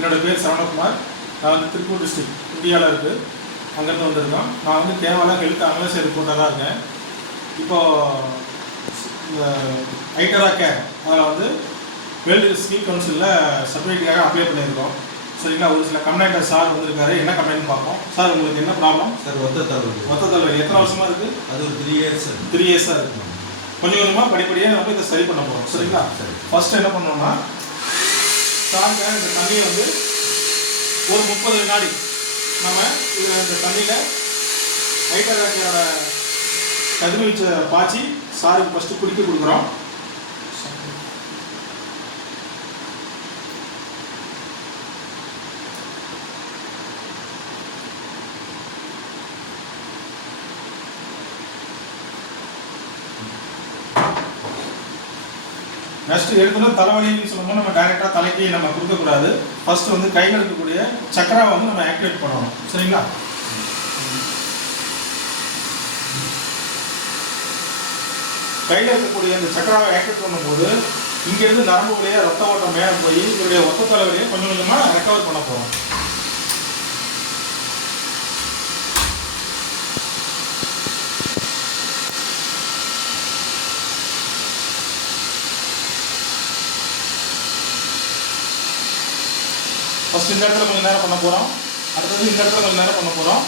என்னோடய பேர் சரவணகுமார். நான் வந்து திருப்பூர் டிஸ்ட்ரிக்ட் இந்தியாவில் இருக்குது, அங்கேருந்து வந்திருக்கோம். நான் வந்து கேரளாவில் ஹெல்த் அனலைசர் ரிப்போர்ட்டராக இருக்கேன். இப்போது இந்த ஐட்டரா கேர் அதில் வந்து வேர்ல்டு ஸ்கில் கவுன்சிலில் சர்டிஃபிகேட்டுக்காக அப்ளை பண்ணியிருக்கோம். சரிங்களா? ஒரு சில கம்ப்ளைண்ட் சார் வந்திருக்காரு. என்ன கம்ப்ளைண்ட் பார்ப்போம். சார் உங்களுக்கு என்ன ப்ராப்ளம்? சார் ஒத்த தலைவலி எத்தனை வருஷமாக இருக்குது? அது ஒரு 3 இயர்ஸ். 3 இயர்ஸாக இருக்குது. கொஞ்சம் கொஞ்சமாக படிப்படியாக நம்ம இதை சரி பண்ண போகிறோம். சரிங்களா? ஃபஸ்ட்டு என்ன பண்ணோம்னா, சாருங்க இந்த தண்ணியை வந்து ஒரு 30 வினாடி நம்ம இதில் இந்த தண்ணியில் ஐட்டராக்கியோட கதிர்வீச்சை பாய்ச்சி சாருக்கு ஃபஸ்ட்டு குடிக்க கொடுக்குறோம். நெக்ஸ்ட் எடுத்துனா தலைவலின்னு சொல்லும்போது நம்ம டைரெக்டாக தலைக்கு நம்ம கொடுக்கக்கூடாது. ஃபர்ஸ்ட் வந்து கையில் இருக்கக்கூடிய சக்கராவை வந்து நம்ம ஆக்டிவேட் பண்ணணும். சரிங்களா? கையில் இருக்கக்கூடிய அந்த சக்கராவை ஆக்டிவேட் பண்ணும்போது இங்கேருந்து நரம்பு வழியாக ரத்த ஓட்டம் மேலே போய் இவருடைய ஒத்த தலைவலியை கொஞ்சம் கொஞ்சமாக ரெக்கவர் பண்ண போகிறோம். ஃபஸ்ட் இந்த இடத்துல கொஞ்சம் நேரம் பண்ண போகிறோம். அடுத்தது இந்த இடத்துல கொஞ்சம் நேரம் பண்ண போகிறோம்.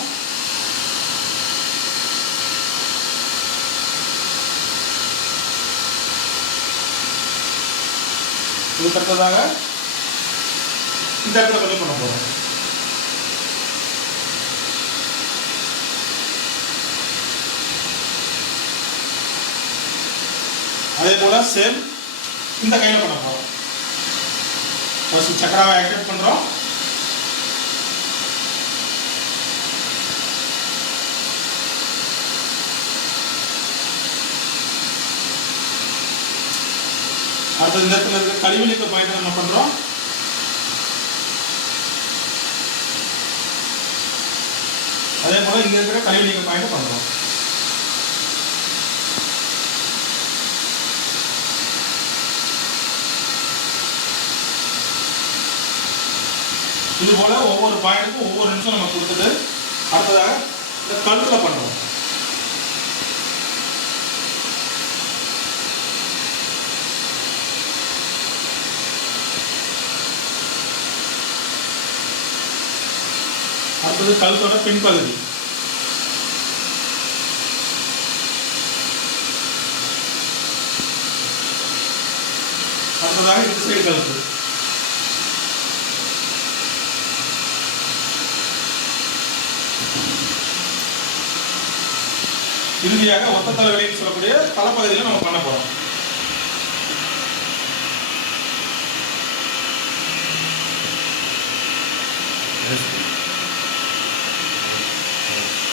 இதுக்கு அடுத்ததாக இந்த இடத்துல கொஞ்சம் பண்ண போகிறோம். அதே போல் சேம் இந்த கையில் பண்ண போகிறோம். ஃபர்ஸ்ட் சக்கராவை ஆக்டிவேட் பண்ணுறோம். அடுத்த இந்த இடத்துல இருக்க கழிவுநீக்க பாயிண்ட் நம்ம பண்ணுறோம். அதே போல் இங்கே இருக்கிற கழிவுநீக்க பாயிண்ட் பண்ணுறோம். இது போல ஒவ்வொரு பாயிண்ட்டுக்கும் ஒவ்வொரு நிமிஷம் நம்ம கொடுத்துட்டு அடுத்ததாக இந்த கழுத்தில் பண்ணுறோம். அடுத்தது கழுத்தோட பின்பகுதி. அடுத்ததாக இந்த சைடு கழுத்து. இறுதியாக ஒத்த தலைவலின்னு சொல்லக்கூடிய தலைப்பகுதியில் நம்ம பண்ண போறோம். Yes.